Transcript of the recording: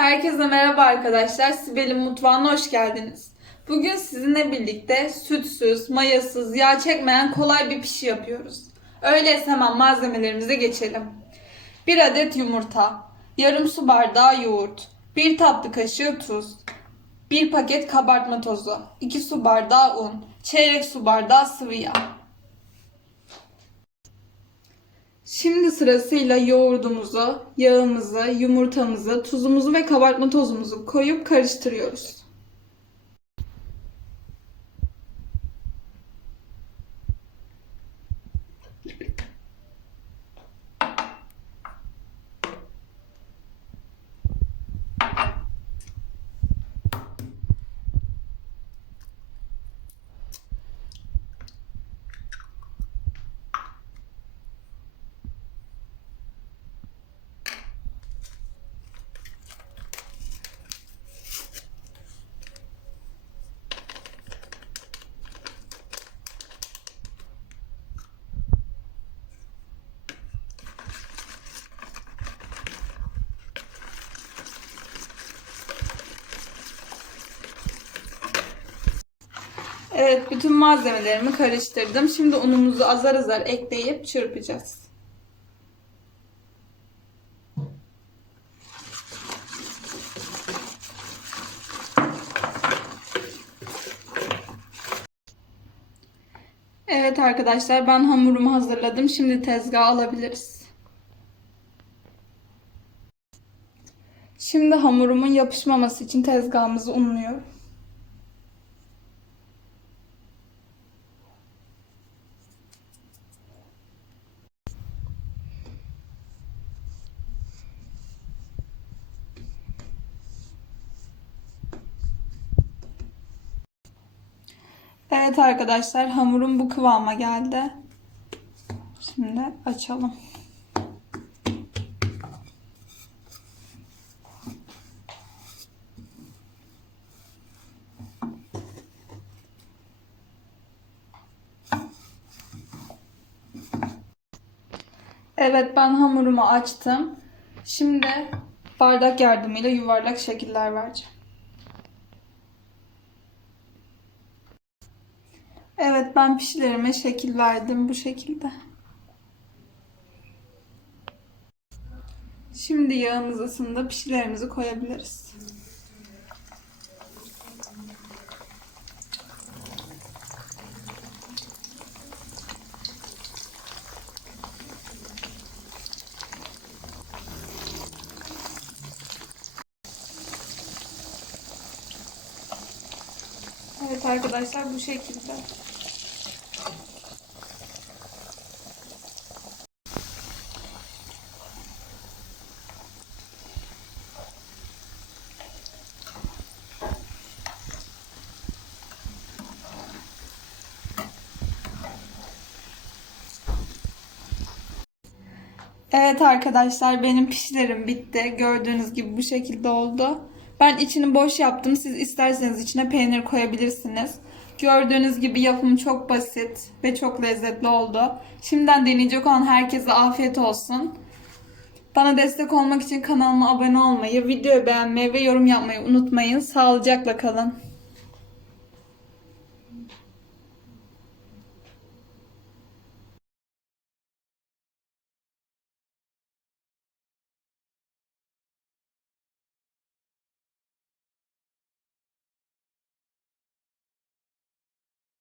Herkese merhaba arkadaşlar. Sibel'in mutfağına hoş geldiniz. Bugün sizinle birlikte sütsüz, mayasız, yağ çekmeyen kolay bir pişi yapıyoruz. Öyleyse hemen malzemelerimize geçelim. 1 adet yumurta, yarım su bardağı yoğurt, 1 tatlı kaşığı tuz, 1 paket kabartma tozu, 2 su bardağı un, çeyrek su bardağı sıvı yağ. Şimdi sırasıyla yoğurdumuzu, yağımızı, yumurtamızı, tuzumuzu ve kabartma tozumuzu koyup karıştırıyoruz. Evet, bütün malzemelerimi karıştırdım. Şimdi unumuzu azar azar ekleyip çırpacağız. Evet arkadaşlar ben hamurumu hazırladım. Şimdi tezgaha alabiliriz. Şimdi hamurumun yapışmaması için tezgahımızı unluyorum. Evet arkadaşlar hamurum bu kıvama geldi. Şimdi açalım. Evet ben hamurumu açtım. Şimdi bardak yardımıyla yuvarlak şekiller vereceğim. Evet ben pişilerime şekil verdim bu şekilde. Şimdi yağımız ısındı. Pişilerimizi koyabiliriz. Evet arkadaşlar bu şekilde. Evet arkadaşlar benim pişlerim bitti. Gördüğünüz gibi bu şekilde oldu. Ben içini boş yaptım. Siz isterseniz içine peynir koyabilirsiniz. Gördüğünüz gibi yapımı çok basit ve çok lezzetli oldu. Şimdiden deneyecek olan herkese afiyet olsun. Bana destek olmak için kanalıma abone olmayı, videoyu beğenmeyi ve yorum yapmayı unutmayın. Sağlıcakla kalın.